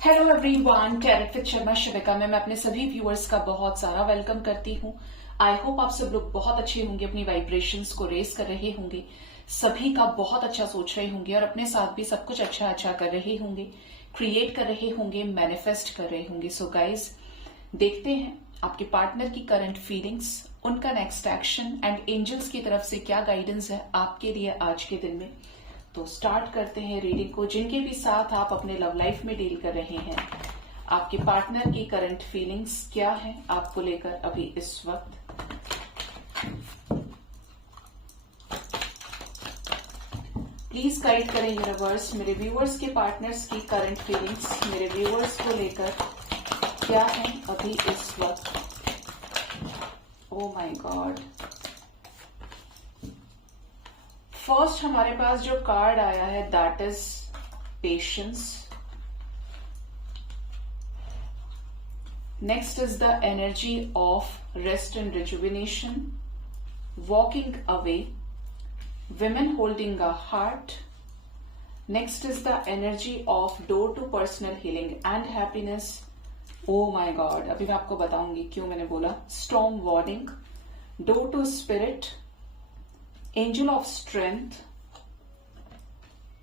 Hello everyone, tarot with Sharma Shivika में मैं अपने सभी व्यूअर्स का बहुत सारा वेलकम करती हूँ। आई होप आप सब लोग बहुत अच्छे होंगे, अपनी वाइब्रेशंस को रेस कर रहे होंगे, सभी का बहुत अच्छा सोच रहे होंगे और अपने साथ भी सब कुछ अच्छा अच्छा कर रहे होंगे, क्रिएट कर रहे होंगे, मैनिफेस्ट कर रहे होंगे। सो गाइज, देखते हैं आपके पार्टनर की करंट फीलिंग्स, उनका नेक्स्ट एक्शन एंड एंजल्स की तरफ से क्या गाइडेंस है आपके लिए आज के दिन में। तो स्टार्ट करते हैं रीडिंग को। जिनके भी साथ आप अपने लव लाइफ में डील कर रहे हैं, आपके पार्टनर की करंट फीलिंग्स क्या है आपको लेकर अभी इस वक्त। प्लीज गाइड करें यूनिवर्स, मेरे व्यूअर्स के पार्टनर्स की करंट फीलिंग्स मेरे व्यूअर्स को लेकर क्या है अभी इस वक्त। ओ माय गॉड, फर्स्ट हमारे पास जो कार्ड आया है that is patience. Next is the energy of rest and rejuvenation, walking away, women holding a heart. Next is the energy of door to personal healing and happiness. Oh my god, अभी मैं आपको बताऊंगी क्यों मैंने बोला। Storm warning, door to spirit, angel of strength,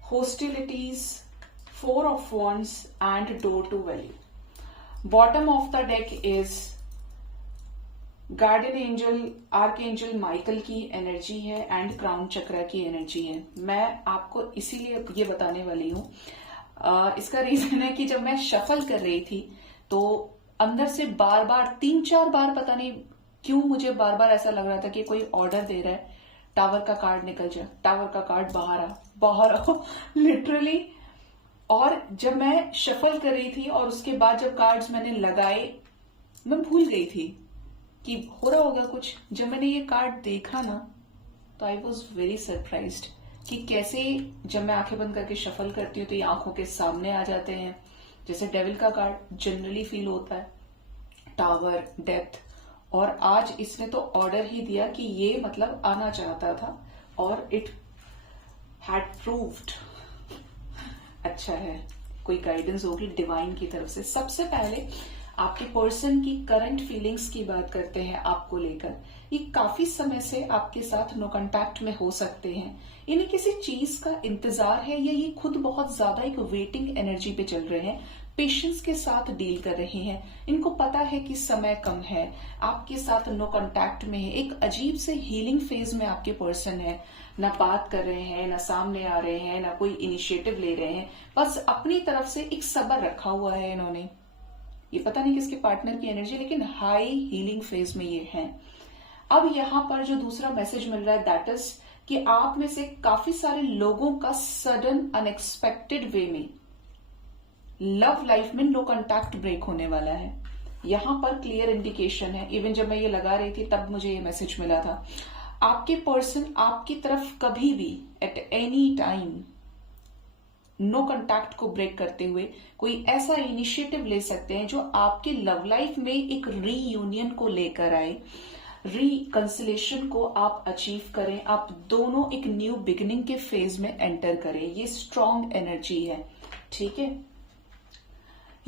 hostilities, four of wands and door to value. Bottom of the deck is guardian angel, arc angel Michael की energy है and crown चक्रा की एनर्जी है। मैं आपको इसीलिए ये बताने वाली हूँ, इसका रीजन है कि जब मैं शफल कर रही थी तो अंदर से बार बार 3-4 बार पता नहीं क्यों मुझे बार बार ऐसा लग रहा था कि कोई ऑर्डर दे रहा है, टावर का कार्ड निकल जाए, टावर का कार्ड बाहर आओ लिटरली। और जब मैं शफल कर रही थी और उसके बाद जब कार्ड्स मैंने लगाए, मैं भूल गई थी कि हो रहा होगा कुछ। जब मैंने ये कार्ड देखा ना तो आई वॉज वेरी सरप्राइज्ड कि कैसे जब मैं आंखें बंद करके शफल करती हूँ तो ये आंखों के सामने आ जाते हैं, जैसे डेविल का कार्ड जनरली फील होता है, टावर, डेप्थ। और आज इसने तो ऑर्डर ही दिया कि ये मतलब आना चाहता था और इट हैड प्रूव्ड। अच्छा है, कोई गाइडेंस होगी डिवाइन की तरफ से। सबसे पहले आपके पर्सन की करंट फीलिंग्स की बात करते हैं आपको लेकर। ये काफी समय से आपके साथ नो कांटेक्ट में हो सकते हैं, इन्हें किसी चीज का इंतजार है या ये खुद बहुत ज्यादा एक वेटिंग एनर्जी पे चल रहे हैं, पेशेंस के साथ डील कर रहे हैं। इनको पता है कि समय कम है, आपके साथ नो कांटेक्ट में है, एक अजीब से हीलिंग फेज में आपके पर्सन है। ना बात कर रहे हैं, ना सामने आ रहे हैं, ना कोई इनिशिएटिव ले रहे हैं, बस अपनी तरफ से एक सब्र रखा हुआ है इन्होंने। ये पता नहीं किसके पार्टनर की एनर्जी, लेकिन हाई हीलिंग फेज में ये है। अब यहां पर जो दूसरा मैसेज मिल रहा है दैट इज कि आप में से काफी सारे लोगों का सडन अनएक्सपेक्टेड वे में लव लाइफ में नो कांटेक्ट ब्रेक होने वाला है। यहां पर क्लियर इंडिकेशन है। इवन जब मैं ये लगा रही थी तब मुझे ये मैसेज मिला था। आपके पर्सन आपकी तरफ कभी भी at any time no contact को ब्रेक करते हुए कोई ऐसा इनिशिएटिव ले सकते हैं जो आपके लव लाइफ में एक रीयूनियन को लेकर आए, रिकंसिलेशन को आप अचीव करें, आप दोनों एक न्यू बिगिनिंग के फेज में एंटर करें। ये स्ट्रॉन्ग एनर्जी है, ठीक है।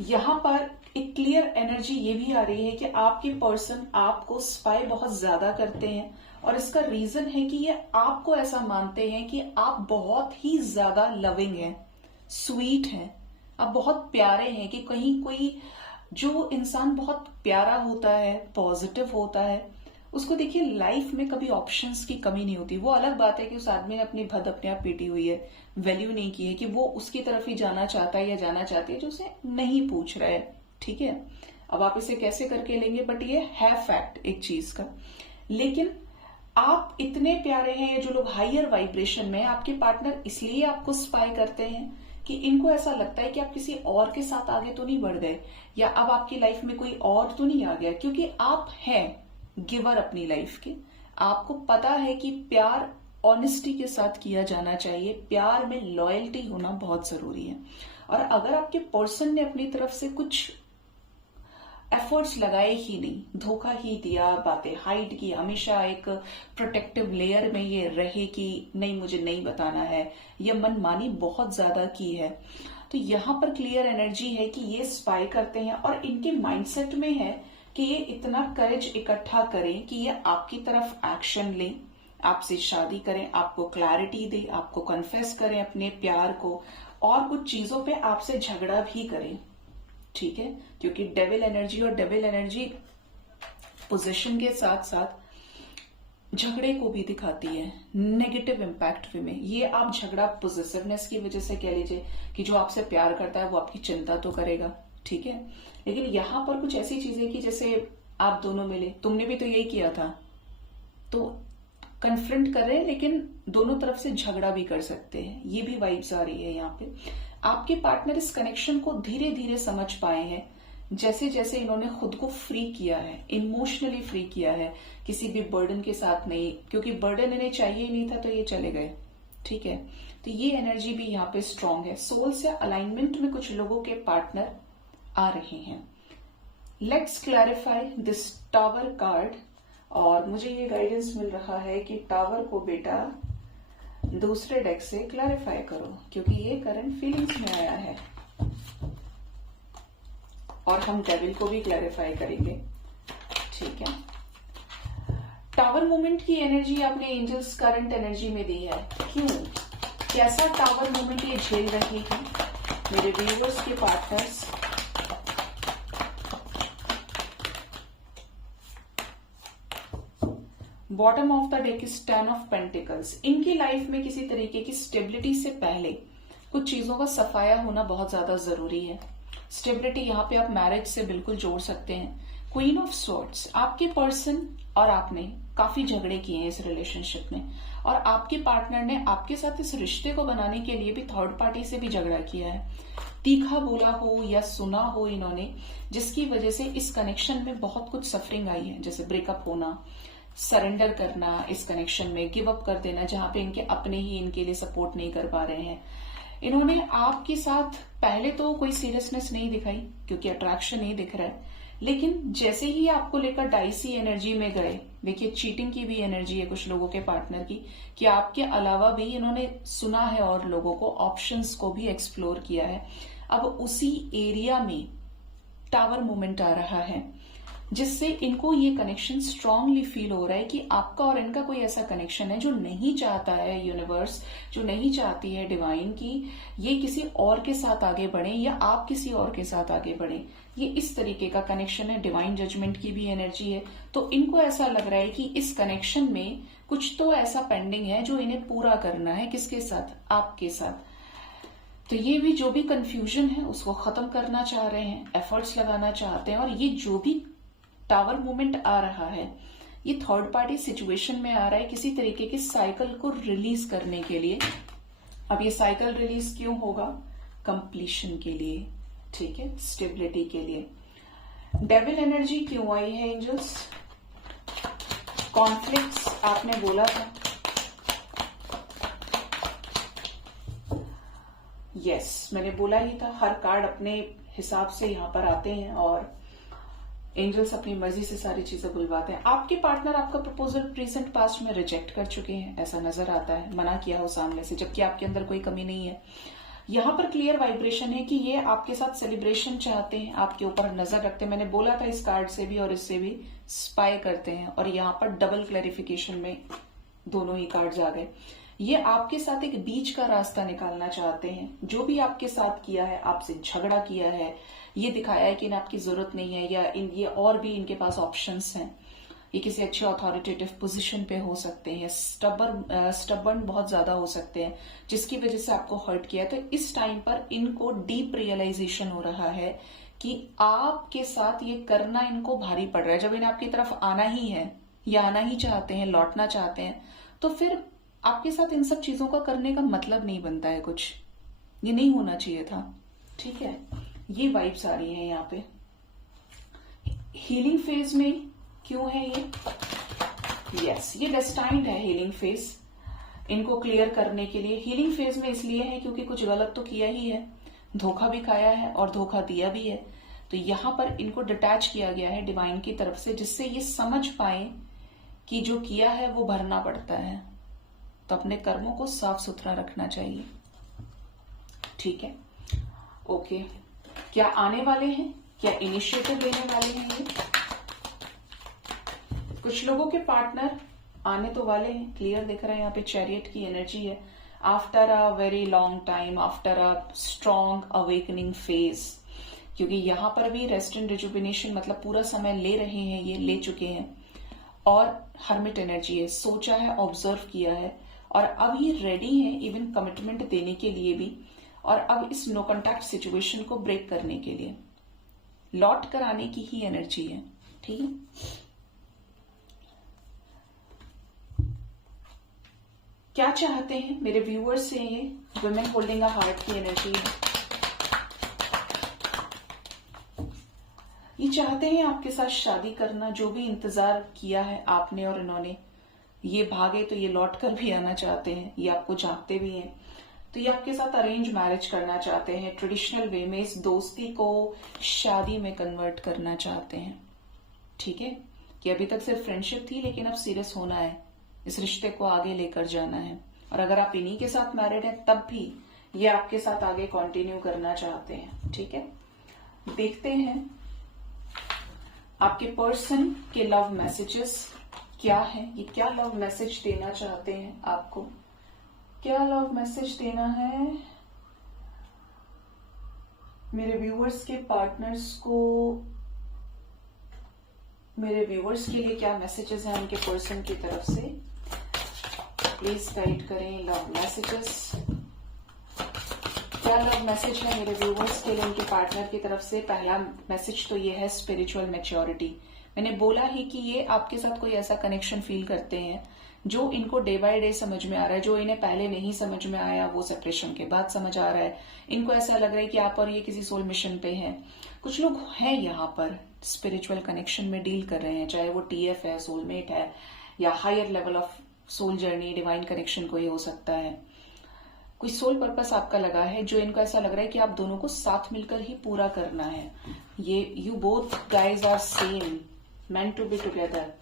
यहां पर एक क्लियर एनर्जी ये भी आ रही है कि आपके पर्सन आपको स्पाई बहुत ज्यादा करते हैं और इसका रीजन है कि ये आपको ऐसा मानते हैं कि आप बहुत ही ज्यादा लविंग हैं, स्वीट हैं, आप बहुत प्यारे हैं। कि कहीं कोई जो इंसान बहुत प्यारा होता है, पॉजिटिव होता है, उसको देखिए लाइफ में कभी ऑप्शंस की कमी नहीं होती। वो अलग बात है कि उस आदमी ने अपनी भद अपने आप पीटी हुई है, वैल्यू नहीं की है कि वो उसकी तरफ ही जाना चाहता है या जाना चाहती है जो उसे नहीं पूछ रहा है, ठीक है। अब आप इसे कैसे करके लेंगे, बट ये है फैक्ट एक चीज का। लेकिन आप इतने प्यारे हैं, जो लोग हायर वाइब्रेशन में, आपके पार्टनर इसलिए आपको स्पाई करते हैं कि इनको ऐसा लगता है कि आप किसी और के साथ आगे तो नहीं बढ़ गए या अब आपकी लाइफ में कोई और तो नहीं आ गया, क्योंकि आप हैं गिवर अपनी लाइफ के। आपको पता है कि प्यार ऑनेस्टी के साथ किया जाना चाहिए, प्यार में लॉयल्टी होना बहुत जरूरी है। और अगर आपके पर्सन ने अपनी तरफ से कुछ एफर्ट्स लगाए ही नहीं, धोखा ही दिया, बातें हाइड की, हमेशा एक प्रोटेक्टिव लेयर में ये रहे कि नहीं मुझे नहीं बताना है, या मनमानी बहुत ज्यादा की है, तो यहाँ पर क्लियर एनर्जी है कि ये स्पाई करते हैं और इनके माइंडसेट में है कि ये इतना करेज इकट्ठा करें कि ये आपकी तरफ एक्शन लें, आपसे शादी करें, आपको क्लैरिटी दे, आपको कन्फेस करें अपने प्यार को, और कुछ चीजों पे आपसे झगड़ा भी करें। ठीक है, क्योंकि डेविल एनर्जी और डेविल एनर्जी पोजीशन के साथ साथ झगड़े को भी दिखाती है, नेगेटिव इम्पैक्ट वे में। ये आप झगड़ा पोजेसिवनेस की वजह से कह लीजिए कि जो आपसे प्यार करता है वो आपकी चिंता तो करेगा, ठीक है, लेकिन यहां पर कुछ ऐसी चीजें कि जैसे आप दोनों मिले, तुमने भी तो यही किया था, तो कन्फ्रंट कर रहे हैं, लेकिन दोनों तरफ से झगड़ा भी कर सकते हैं। ये भी वाइब्स आ रही है यहाँ पे। आपके पार्टनर इस कनेक्शन को धीरे धीरे समझ पाए हैं, जैसे जैसे इन्होंने खुद को फ्री किया है, इमोशनली फ्री किया है, किसी भी बर्डन के साथ नहीं, क्योंकि बर्डन इन्हें चाहिए ही नहीं था तो ये चले गए। ठीक है, तो ये एनर्जी भी यहाँ पे स्ट्रांग है। सोल से अलाइनमेंट में कुछ लोगों के पार्टनर आ रहे हैं। Let's clarify this tower card. और मुझे ये गाइडेंस मिल रहा है कि टावर को बेटा दूसरे डेक से क्लैरिफाई करो, क्योंकि ये करंट फीलिंग्स में आया है, और हम डेविल को भी क्लैरिफाई करेंगे। ठीक है, टावर मूवमेंट की एनर्जी आपने एंजल्स करंट एनर्जी में दी है। क्यों, कैसा टावर मूवमेंट ये झेल रही है मेरे व्यूअर्स के partners? Bottom of the deck is 10 of pentacles. इनकी लाइफ में किसी तरीके की स्टेबिलिटी से पहले कुछ चीजों का सफाया होना बहुत ज्यादा जरूरी है। स्टेबिलिटी यहाँ पे आप मैरिज से बिल्कुल जोड़ सकते हैं। क्वीन ऑफ स्वॉर्ड्स, आपके पर्सन और आपने काफी झगड़े किए हैं इस रिलेशनशिप में, और आपके पार्टनर ने आपके साथ इस रिश्ते को बनाने के लिए भी थर्ड पार्टी से भी झगड़ा किया है। तीखा बोला हो या सुना हो इन्होंने, जिसकी वजह से इस कनेक्शन में बहुत कुछ सफरिंग आई है, जैसे ब्रेकअप होना, सरेंडर करना इस कनेक्शन में, गिव अप कर देना जहां पे इनके अपने ही इनके लिए सपोर्ट नहीं कर पा रहे हैं। इन्होंने आपके साथ पहले तो कोई सीरियसनेस नहीं दिखाई क्योंकि अट्रैक्शन नहीं दिख रहा है, लेकिन जैसे ही आपको लेकर डाइसी एनर्जी में गए, देखिए चीटिंग की भी एनर्जी है कुछ लोगों के पार्टनर की, कि आपके अलावा भी इन्होंने सुना है और लोगों को, ऑप्शंस को भी एक्सप्लोर किया है। अब उसी एरिया में टावर मूवमेंट आ रहा है, जिससे इनको ये कनेक्शन स्ट्रांगली फील हो रहा है कि आपका और इनका कोई ऐसा कनेक्शन है जो नहीं चाहता है यूनिवर्स, जो नहीं चाहती है डिवाइन की ये किसी और के साथ आगे बढ़े या आप किसी और के साथ आगे बढ़े। ये इस तरीके का कनेक्शन है, डिवाइन जजमेंट की भी एनर्जी है। तो इनको ऐसा लग रहा है कि इस कनेक्शन में कुछ तो ऐसा पेंडिंग है जो इन्हें पूरा करना है। किसके साथ? आपके साथ। तो ये भी जो भी कंफ्यूजन है उसको खत्म करना चाह रहे हैं, एफर्ट्स लगाना चाहते हैं, और ये जो भी टावर मूवमेंट आ रहा है ये थर्ड पार्टी सिचुएशन में आ रहा है किसी तरीके के साइकिल को रिलीज करने के लिए। अब ये साइकिल रिलीज क्यों होगा? कंप्लीशन के लिए, ठीक है, स्टेबिलिटी के लिए। डेविल एनर्जी क्यों आई है एंजल्स? कॉन्फ्लिक्ट्स आपने बोला था, यस मैंने बोला ही था। हर कार्ड अपने हिसाब से यहां पर आते हैं और एंजल्स अपनी मर्जी से सारी चीजें बुलवाते हैं। आपके पार्टनर आपका प्रपोजल प्रेजेंट पास्ट में रिजेक्ट कर चुके हैं, ऐसा नजर आता है, मना किया हो सामने से, जबकि आपके अंदर कोई कमी नहीं है। यहां पर क्लियर वाइब्रेशन है कि ये आपके साथ सेलिब्रेशन चाहते हैं, आपके ऊपर नजर रखते हैं। मैंने बोला था इस कार्ड से भी और इससे भी स्पाई करते हैं, और यहां पर डबल क्लैरिफिकेशन में दोनों ही कार्ड्स आ गए। ये आपके साथ एक बीच का रास्ता निकालना चाहते हैं। जो भी आपके साथ किया है, आपसे झगड़ा किया है, ये दिखाया है कि इन्हें आपकी जरूरत नहीं है, या ये और भी इनके पास ऑप्शंस हैं, ये किसी अच्छे अथॉरिटेटिव पोजीशन पे हो सकते हैं, स्टबर्न बहुत ज्यादा हो सकते हैं, जिसकी वजह से आपको हर्ट किया है। तो इस टाइम पर इनको डीप रियलाइजेशन हो रहा है कि आपके साथ ये करना इनको भारी पड़ रहा है। जब इन्हें आपकी तरफ आना ही है या आना ही चाहते हैं, लौटना चाहते हैं, तो फिर आपके साथ इन सब चीजों का करने का मतलब नहीं बनता है, कुछ ये नहीं होना चाहिए था। ठीक है, ये वाइब्स आ रही है यहाँ पे। हीलिंग फेज में क्यों है ये? यस, ये डेस्टाइन्ड है हीलिंग फेज, इनको क्लियर करने के लिए। हीलिंग फेज में इसलिए है क्योंकि कुछ गलत तो किया ही है, धोखा भी खाया है और धोखा दिया भी है। तो यहां पर इनको डिटैच किया गया है डिवाइन की तरफ से, जिससे ये समझ पाए कि जो किया है वो भरना पड़ता है। तो अपने कर्मों को साफ सुथरा रखना चाहिए। ठीक है, ओके, क्या आने वाले हैं, क्या इनिशिएटिव लेने वाले हैं ये? कुछ लोगों के पार्टनर आने तो वाले हैं, क्लियर दिख रहा है यहाँ पे, चैरियट की एनर्जी है। After a very long time, after a strong awakening phase, क्योंकि यहां पर भी रेस्ट एंड रिजुविनेशन मतलब पूरा समय ले रहे हैं, ये ले चुके हैं। और हर्मिट एनर्जी है, सोचा है, ऑब्जर्व किया है, और अब ये रेडी है इवन कमिटमेंट देने के लिए भी, और अब इस नो कॉन्टैक्ट सिचुएशन को ब्रेक करने के लिए लौट कर आने की ही एनर्जी है। ठीक है, क्या चाहते हैं मेरे व्यूअर्स से? ये वुमेन होल्डिंग अ हार्ट की एनर्जी है। ये चाहते हैं आपके साथ शादी करना, जो भी इंतजार किया है आपने और इन्होंने, ये भागे तो ये लौट कर भी आना चाहते हैं, ये आपको चाहते भी हैं, तो ये आपके साथ अरेंज मैरिज करना चाहते हैं, ट्रेडिशनल वे में इस दोस्ती को शादी में कन्वर्ट करना चाहते हैं। ठीक है, कि अभी तक सिर्फ फ्रेंडशिप थी, लेकिन अब सीरियस होना है, इस रिश्ते को आगे लेकर जाना है। और अगर आप इन्हीं के साथ मैरिड हैं तब भी ये आपके साथ आगे कंटिन्यू करना चाहते हैं। ठीक है, देखते हैं आपके पर्सन के लव मैसेजेस क्या है, ये क्या लव मैसेज देना चाहते हैं आपको, क्या लव मैसेज देना है मेरे व्यूअर्स के पार्टनर्स को, मेरे व्यूअर्स के लिए क्या मैसेजेस हैं उनके पर्सन की तरफ से, प्लीज गाइड करें लव मैसेजेस। क्या लव मैसेज है मेरे व्यूअर्स के लिए उनके पार्टनर की तरफ से? पहला मैसेज तो ये है स्पिरिचुअल मैच्योरिटी। मैंने बोला ही कि ये आपके साथ कोई ऐसा कनेक्शन फील करते हैं जो इनको डे बाय डे समझ में आ रहा है, जो इन्हें पहले नहीं समझ में आया वो सेपरेशन के बाद समझ आ रहा है। इनको ऐसा लग रहा है कि आप और ये किसी सोल मिशन पे हैं। कुछ लोग हैं यहाँ पर स्पिरिचुअल कनेक्शन में डील कर रहे हैं, चाहे वो TF है, सोलमेट है, या higher level of soul journey, divine connection कोई हो सकता है। कोई सोल पर्पस आपका लगा है जो इनको ऐसा लग रहा है कि आप दोनों को साथ मिलकर ही पूरा करना है। ये you both guys are same, meant to be together.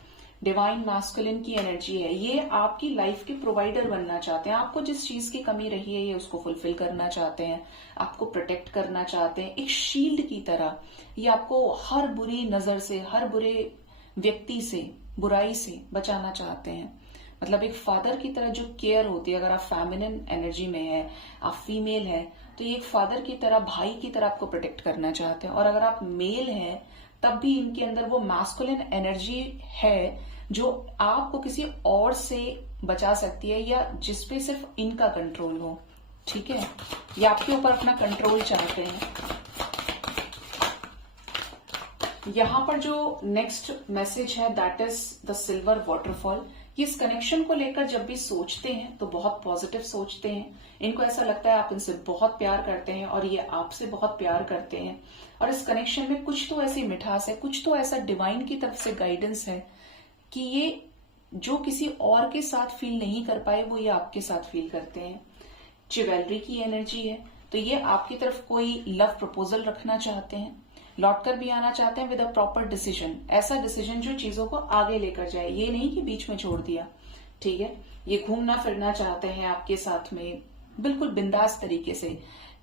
Divine masculine की एनर्जी है, ये आपकी लाइफ के प्रोवाइडर बनना चाहते हैं। आपको जिस चीज की कमी रही है ये उसको फुलफिल करना चाहते हैं, आपको प्रोटेक्ट करना चाहते हैं एक शील्ड की तरह। ये आपको हर बुरी नजर से, हर बुरे व्यक्ति से, बुराई से बचाना चाहते हैं। मतलब एक फादर की तरह जो केयर होती है, अगर आप फेमिनिन एनर्जी में है, आप फीमेल है, तो ये एक फादर की तरह, भाई की तरह आपको प्रोटेक्ट करना चाहते हैं। और अगर आप मेल हैं तब भी इनके अंदर वो मैस्कुलिन एनर्जी है जो आपको किसी और से बचा सकती है, या जिसपे सिर्फ इनका कंट्रोल हो। ठीक है, ये आपके ऊपर अपना कंट्रोल चाहते हैं। यहां पर जो नेक्स्ट मैसेज है that is the silver waterfall. ये इस कनेक्शन को लेकर जब भी सोचते हैं तो बहुत पॉजिटिव सोचते हैं। इनको ऐसा लगता है आप इनसे बहुत प्यार करते हैं और ये आपसे बहुत प्यार करते हैं। और इस कनेक्शन में कुछ तो ऐसी मिठास है, कुछ तो ऐसा डिवाइन की तरफ से गाइडेंस है कि ये जो किसी और के साथ फील नहीं कर पाए वो ये आपके साथ फील करते हैं। ज्वेलरी की एनर्जी है, तो ये आपकी तरफ कोई लव प्रपोजल रखना चाहते हैं, लौटकर भी आना चाहते हैं विद अ प्रॉपर डिसीजन। ऐसा डिसीजन जो चीजों को आगे लेकर जाए, ये नहीं कि बीच में छोड़ दिया। ठीक है, ये घूमना फिरना चाहते हैं आपके साथ में बिल्कुल बिंदास तरीके से,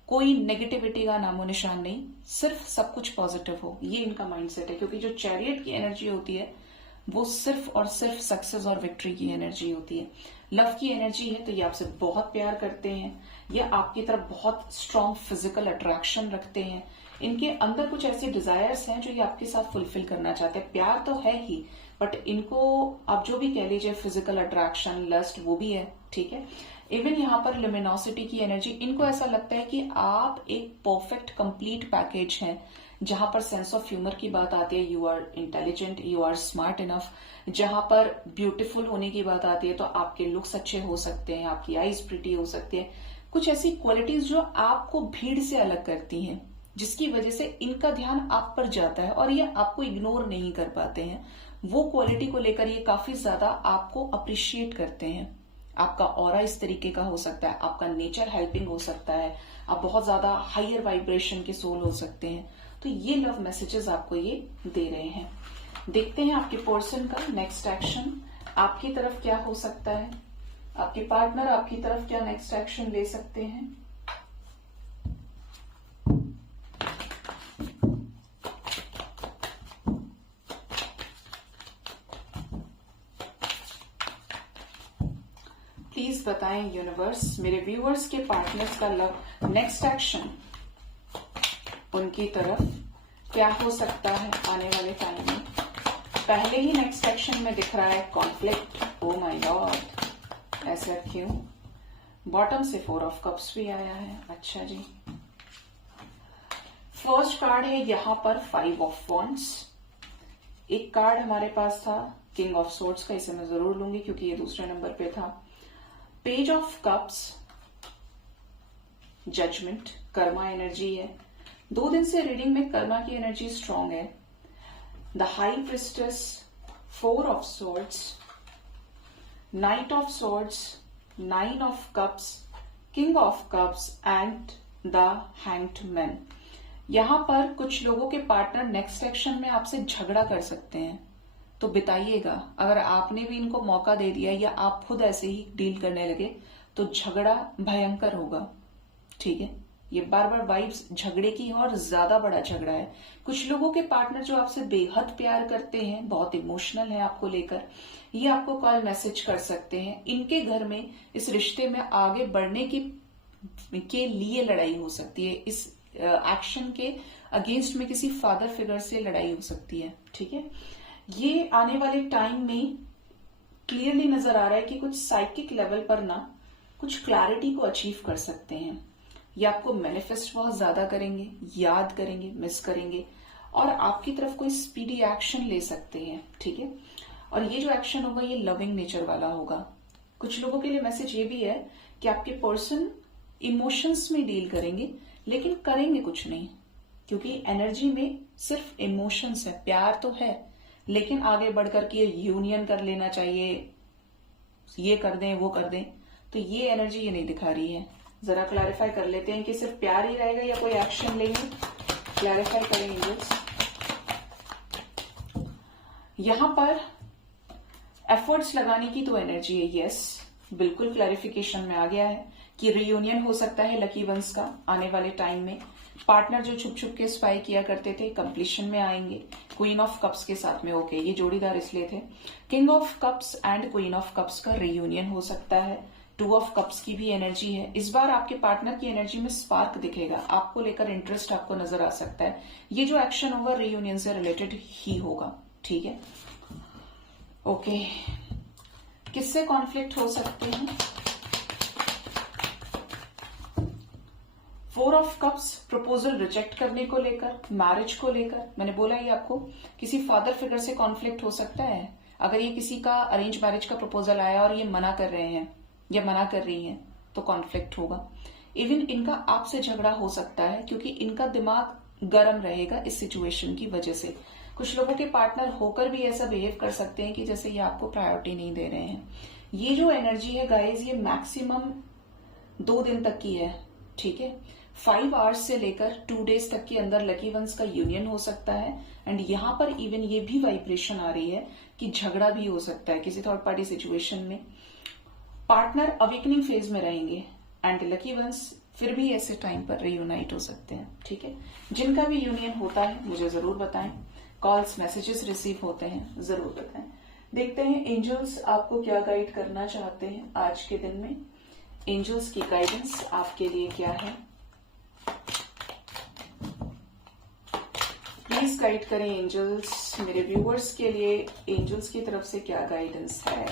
कोई नेगेटिविटी का नामो निशान नहीं, सिर्फ सब कुछ पॉजिटिव हो, ये इनका माइंडसेट है। क्योंकि जो चैरियट की एनर्जी होती है वो सिर्फ और सिर्फ सक्सेस और विक्ट्री की एनर्जी होती है। लव की एनर्जी है तो ये आपसे बहुत प्यार करते हैं, ये आपकी तरफ बहुत स्ट्रॉन्ग फिजिकल अट्रैक्शन रखते हैं। इनके अंदर कुछ ऐसे डिजायर्स हैं जो ये आपके साथ फुलफिल करना चाहते हैं। प्यार तो है ही, बट इनको आप जो भी कह लीजिए, फिजिकल अट्रैक्शन, लस्ट, वो भी है। ठीक है, इवन यहाँ पर लुमिनोसिटी की एनर्जी, इनको ऐसा लगता है कि आप एक परफेक्ट कंप्लीट पैकेज हैं, जहां पर सेंस ऑफ ह्यूमर की बात आती है, you are intelligent, you are smart enough. जहां पर ब्यूटीफुल होने की बात आती है तो आपके लुक्स अच्छे हो सकते हैं, आपकी आईज प्रिटी हो सकती है। कुछ ऐसी क्वालिटीज जो आपको भीड़ से अलग करती हैं, जिसकी वजह से इनका ध्यान आप पर जाता है और ये आपको इग्नोर नहीं कर पाते हैं। वो क्वालिटी को लेकर ये काफी ज्यादा आपको अप्रिशिएट करते हैं। आपका ऑरा इस तरीके का हो सकता है, आपका नेचर हेल्पिंग हो सकता है, आप बहुत ज्यादा हायर वाइब्रेशन के सोल हो सकते हैं। तो ये लव मैसेजेस आपको ये दे रहे हैं। देखते हैं आपके पर्सन का नेक्स्ट एक्शन आपकी तरफ क्या हो सकता है। आपके पार्टनर आपकी तरफ क्या नेक्स्ट एक्शन ले सकते हैं। प्लीज बताएं यूनिवर्स, मेरे व्यूअर्स के पार्टनर्स का लव नेक्स्ट एक्शन उनकी तरफ क्या हो सकता है आने वाले टाइम में। पहले ही नेक्स्ट एक्शन में दिख रहा है कॉन्फ्लिक्ट। ओ माय गॉड, ऐसा क्यों? बॉटम से 4 ऑफ कप्स भी आया है। अच्छा जी, फर्स्ट कार्ड है यहां पर 5 ऑफ वॉन्ड्स। एक कार्ड हमारे पास था किंग ऑफ सोर्ड्स का, इसे मैं जरूर लूंगी क्योंकि ये दूसरे नंबर पे था। Page of cups, judgement, karma energy है। 2 दिन से रीडिंग में कर्मा की एनर्जी स्ट्रांग है। The high priestess, 4 of swords, knight of swords, 9 of cups, king of cups and the hanged man. यहां पर कुछ लोगों के पार्टनर नेक्स्ट एक्शन में आपसे झगड़ा कर सकते हैं, तो बिताइएगा। अगर आपने भी इनको मौका दे दिया या आप खुद ऐसे ही डील करने लगे तो झगड़ा भयंकर होगा। ठीक है, ये बार बार वाइब्स झगड़े की है और ज्यादा बड़ा झगड़ा है। कुछ लोगों के पार्टनर जो आपसे बेहद प्यार करते हैं, बहुत इमोशनल है आपको लेकर, ये आपको कॉल मैसेज कर सकते हैं। इनके घर में इस रिश्ते में आगे बढ़ने के लिए लड़ाई हो सकती है। इस एक्शन के अगेंस्ट में किसी फादर फिगर से लड़ाई हो सकती है। ठीक है, ये आने वाले टाइम में क्लियरली नजर आ रहा है कि कुछ साइकिक लेवल पर ना कुछ क्लैरिटी को अचीव कर सकते हैं। ये आपको मैनिफेस्ट बहुत ज्यादा करेंगे, याद करेंगे, मिस करेंगे और आपकी तरफ कोई स्पीडी एक्शन ले सकते हैं। ठीक है, और ये जो एक्शन होगा ये लविंग नेचर वाला होगा। कुछ लोगों के लिए मैसेज ये भी है कि आपके पर्सन इमोशंस में डील करेंगे लेकिन करेंगे कुछ नहीं, क्योंकि एनर्जी में सिर्फ इमोशंस है, प्यार तो है लेकिन आगे बढ़कर के यूनियन कर लेना चाहिए, ये कर दें वो कर दें, तो ये एनर्जी ये नहीं दिखा रही है। जरा क्लैरिफाई कर लेते हैं कि सिर्फ प्यार ही रहेगा या कोई एक्शन लेंगे। क्लैरिफाई करेंगे। यहां पर एफर्ट्स लगाने की तो एनर्जी है, यस, बिल्कुल क्लैरिफिकेशन में आ गया है कि रियूनियन हो सकता है लकी वंस का आने वाले टाइम में। पार्टनर जो छुप छुप के स्पाई किया करते थे कंप्लीशन में आएंगे क्वीन ऑफ कप्स के साथ में। ओके, ये जोड़ीदार इसलिए थे। King of cups and queen of cups का रियूनियन हो सकता है। 2 ऑफ कप्स की भी एनर्जी है। इस बार आपके पार्टनर की एनर्जी में स्पार्क दिखेगा, आपको लेकर इंटरेस्ट आपको नजर आ सकता है। ये जो एक्शन होगा रियूनियन से रिलेटेड ही होगा। ठीक है, ओके, किससे कॉन्फ्लिक्ट हो सकते हैं? 4 ऑफ कप्स, प्रपोजल रिजेक्ट करने को लेकर, मैरिज को लेकर। मैंने बोला ही आपको किसी फादर फिगर से कॉन्फ्लिक्ट हो सकता है। अगर ये किसी का अरेंज मैरिज का प्रपोजल आया और ये मना कर रहे हैं या मना कर रही हैं तो कॉन्फ्लिक्ट होगा। इवन इनका आपसे झगड़ा हो सकता है क्योंकि इनका दिमाग गर्म रहेगा इस सिचुएशन की वजह से। कुछ लोगों के पार्टनर होकर भी ऐसा बिहेव कर सकते हैं कि जैसे ये आपको प्रायोरिटी नहीं दे रहे हैं। ये जो एनर्जी है गाइज, ये मैक्सिमम 2 दिन तक की है। ठीक है, 5 आवर्स से लेकर 2 डेज तक के अंदर लकी वंस का यूनियन हो सकता है। एंड यहां पर इवन ये भी वाइब्रेशन आ रही है कि झगड़ा भी हो सकता है किसी थर्ड पार्टी सिचुएशन में। पार्टनर अवेकनिंग फेज में रहेंगे एंड लकी वंस फिर भी ऐसे टाइम पर रियूनाइट हो सकते हैं। ठीक है, जिनका भी यूनियन होता है मुझे जरूर बताएं। कॉल्स मैसेजेस रिसीव होते हैं जरूर बताएं। देखते हैं एंजल्स आपको क्या गाइड करना चाहते हैं आज के दिन में। एंजल्स की गाइडेंस आपके लिए क्या है, प्लीज गाइड करें एंजल्स। मेरे व्यूअर्स के लिए एंजल्स की तरफ से क्या गाइडेंस है।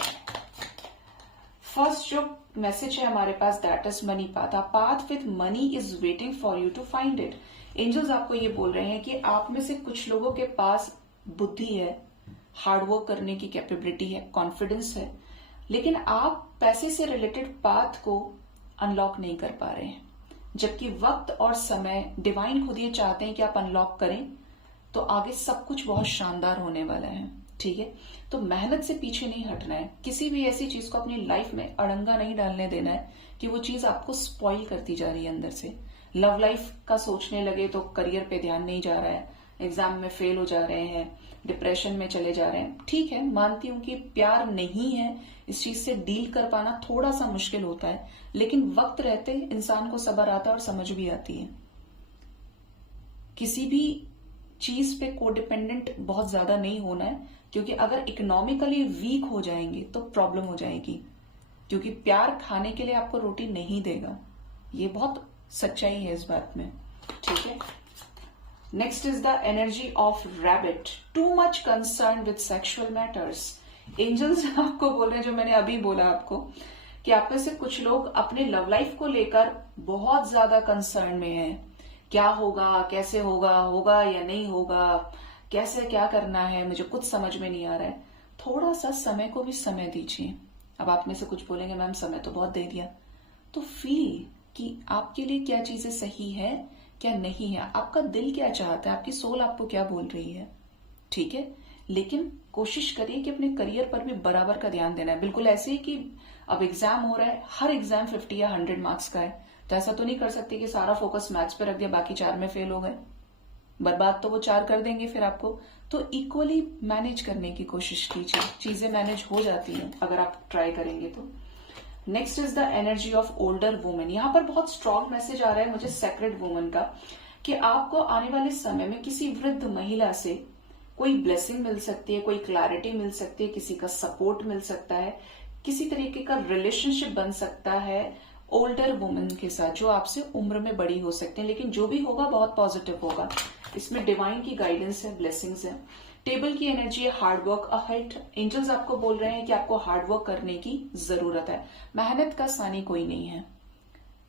फर्स्ट जो मैसेज है हमारे पास, that is money path. A path with money is waiting for you to find it. Angels आपको ये बोल रहे हैं कि आप में से कुछ लोगों के पास बुद्धि है, हार्डवर्क करने की कैपेबिलिटी है, कॉन्फिडेंस है, लेकिन आप पैसे से रिलेटेड पाथ को अनलॉक नहीं कर पा रहे हैं। जबकि वक्त और समय डिवाइन खुद ये चाहते हैं कि आप अनलॉक करें तो आगे सब कुछ बहुत शानदार होने वाला है। ठीक है, तो मेहनत से पीछे नहीं हटना है। किसी भी ऐसी चीज को अपनी लाइफ में अड़ंगा नहीं डालने देना है कि वो चीज आपको स्पॉइल करती जा रही है अंदर से। लव लाइफ का सोचने लगे तो करियर पे ध्यान नहीं जा रहा है, एग्जाम में फेल हो जा रहे हैं, डिप्रेशन में चले जा रहे हैं। ठीक है, मानती हूं कि प्यार नहीं है, इस चीज से डील कर पाना थोड़ा सा मुश्किल होता है, लेकिन वक्त रहते इंसान को सब्र आता है और समझ भी आती है। किसी भी चीज पे कोडिपेंडेंट बहुत ज्यादा नहीं होना है, क्योंकि अगर इकोनॉमिकली वीक हो जाएंगे तो प्रॉब्लम हो जाएगी। क्योंकि प्यार खाने के लिए आपको रोटी नहीं देगा। ये बहुत सच्चाई है इस बात में, ठीक है। Next is the energy of rabbit, too much concern with sexual matters. Angels आपको बोल रहे हैं, जो मैंने अभी बोला आपको, कि आप में से कुछ लोग अपने लव लाइफ को लेकर बहुत ज्यादा कंसर्न में हैं। क्या होगा, कैसे होगा, होगा या नहीं होगा, कैसे क्या करना है, मुझे कुछ समझ में नहीं आ रहा है। थोड़ा सा समय को भी समय दीजिए। अब आप में से कुछ बोलेंगे मैम समय तो बहुत दे दिया, तो फील कि आपके लिए क्या चीजें सही है क्या नहीं है, आपका दिल क्या चाहता है, आपकी सोल आपको क्या बोल रही है, ठीक है। लेकिन कोशिश करिए कि अपने करियर पर भी बराबर का ध्यान देना है। बिल्कुल ऐसे ही कि अब एग्जाम हो रहा है, हर एग्जाम 50 या 100 मार्क्स का है, तो ऐसा तो नहीं कर सकते कि सारा फोकस मैथ्स पे रख दिया, बाकी 4 में फेल हो गए, बर्बाद तो वो 4 कर देंगे फिर आपको। तो इक्वली मैनेज करने की कोशिश कीजिए, चीजें मैनेज हो जाती हैं अगर आप ट्राई करेंगे तो। Next is the energy of older women. यहाँ पर बहुत स्ट्रॉन्ग मैसेज आ रहा है मुझे सेक्रेड वुमन का, कि आपको आने वाले समय में किसी वृद्ध महिला से कोई ब्लेसिंग मिल सकती है, कोई क्लैरिटी मिल सकती है, किसी का सपोर्ट मिल सकता है, किसी तरीके का रिलेशनशिप बन सकता है ओल्डर वुमेन के साथ, जो आपसे उम्र में बड़ी हो सकते हैं। लेकिन जो भी होगा बहुत पॉजिटिव होगा। इसमें डिवाइन की गाइडेंस है, ब्लेसिंग्स है। टेबल की एनर्जी है हार्ड वर्क अहेड। एंजल्स आपको बोल रहे हैं कि आपको हार्ड वर्क करने की जरूरत है। मेहनत का सानी कोई नहीं है।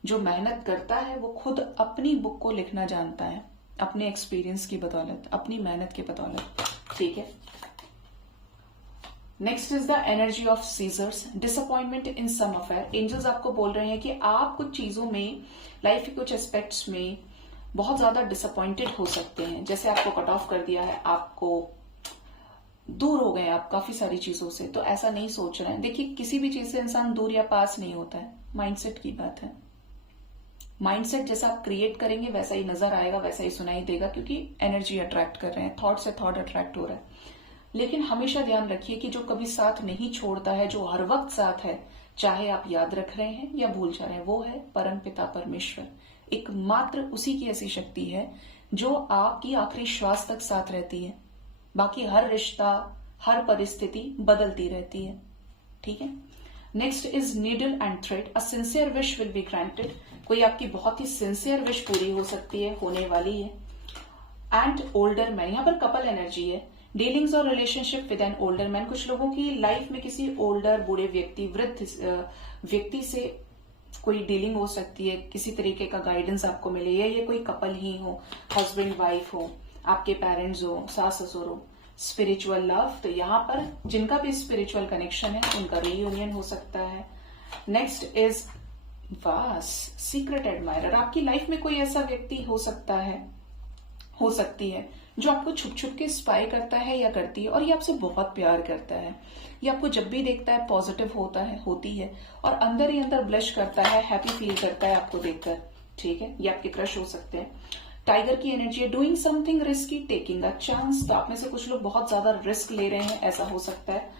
जो मेहनत करता है वो खुद अपनी बुक को लिखना जानता है, अपने एक्सपीरियंस की बदौलत, अपनी मेहनत की बदौलत, ठीक है। Next is the energy of scissors, disappointment in some affair. Angels आपको बोल रहे हैं कि आप कुछ चीजों में, लाइफ के कुछ एस्पेक्ट्स में बहुत ज्यादा डिसअपॉइंटेड हो सकते हैं। जैसे आपको कट ऑफ कर दिया है, आपको दूर हो गए आप काफी सारी चीजों से, तो ऐसा नहीं सोच रहे हैं। देखिए किसी भी चीज से इंसान दूर या पास नहीं होता है, माइंडसेट की बात है। माइंडसेट जैसा आप क्रिएट करेंगे वैसा ही नजर आएगा, वैसा ही सुनाई देगा, क्योंकि एनर्जी अट्रैक्ट कर रहे हैं, थॉट से थॉट अट्रैक्ट हो रहा है। लेकिन हमेशा ध्यान रखिए कि जो कभी साथ नहीं छोड़ता है, जो हर वक्त साथ है, चाहे आप याद रख रहे हैं या भूल जा रहे हैं, वो है परम पिता परमेश्वर। एकमात्र उसी की ऐसी शक्ति है जो आपकी आखिरी श्वास तक साथ रहती है। बाकी हर रिश्ता, हर परिस्थिति बदलती रहती है, ठीक है। Next is needle and thread, a sincere wish will be granted. कोई आपकी बहुत ही सिंसियर विश पूरी हो सकती है, होने वाली है। एंड ओल्डर मैन, यहां पर कपल एनर्जी है। डीलिंग्स और relationship with an older man, कुछ लोगों की लाइफ में किसी ओल्डर, बूढ़े व्यक्ति, वृद्ध व्यक्ति से कोई डीलिंग हो सकती है, किसी तरीके का गाइडेंस आपको मिले, या ये कोई कपल ही हो, हस्बैंड वाइफ हो, आपके पेरेंट्स हो, सास ससुर हो। स्पिरिचुअल लव, तो यहाँ पर जिनका भी स्पिरिचुअल कनेक्शन है उनका रीयूनियन हो सकता है। नेक्स्ट इज वास, सीक्रेट एडमायरर। आपकी लाइफ में कोई ऐसा व्यक्ति हो सकता है, हो सकती है, जो आपको छुप छुप के स्पाई करता है या करती है, और ये आपसे बहुत प्यार करता है। ये आपको जब भी देखता है पॉजिटिव होता है, होती है, और अंदर ही अंदर ब्लश करता है, हैप्पी फील करता है आपको देखकर, ठीक है। ये आपके क्रश हो सकते हैं। टाइगर की एनर्जी है doing something risky, taking a chance. तो आप में से कुछ लोग बहुत ज्यादा रिस्क ले रहे हैं। ऐसा हो सकता है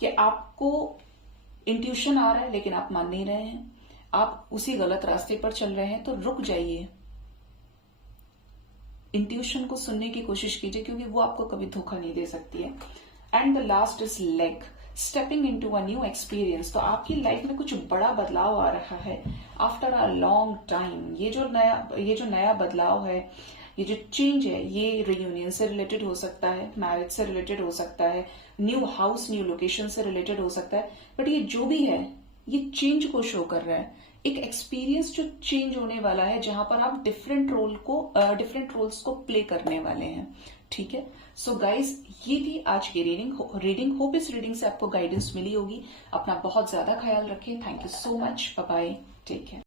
कि आपको इंट्यूशन आ रहा है लेकिन आप मान नहीं रहे हैं, आप उसी गलत रास्ते पर चल रहे हैं, तो रुक जाइए, इंट्यूशन को सुनने की कोशिश कीजिए, क्योंकि वो आपको कभी धोखा नहीं दे सकती है। And the last is leg, stepping into a new experience. तो आपकी लाइफ में कुछ बड़ा बदलाव आ रहा है आफ्टर अ लॉन्ग टाइम। ये जो नया बदलाव है, ये जो चेंज है, ये रियूनियन से रिलेटेड हो सकता है, मैरिज से रिलेटेड हो सकता है, न्यू हाउस, न्यू लोकेशन से रिलेटेड हो सकता है। बट ये जो भी है, ये चेंज को शो कर रहा है, एक एक्सपीरियंस जो चेंज होने वाला है, जहां पर आप डिफरेंट रोल्स को प्ले करने वाले हैं, ठीक है। सो गाइज, ये थी आज की रीडिंग। होप इस रीडिंग से आपको गाइडेंस मिली होगी। अपना बहुत ज्यादा ख्याल रखें। Thank you so much. Bye bye, take care.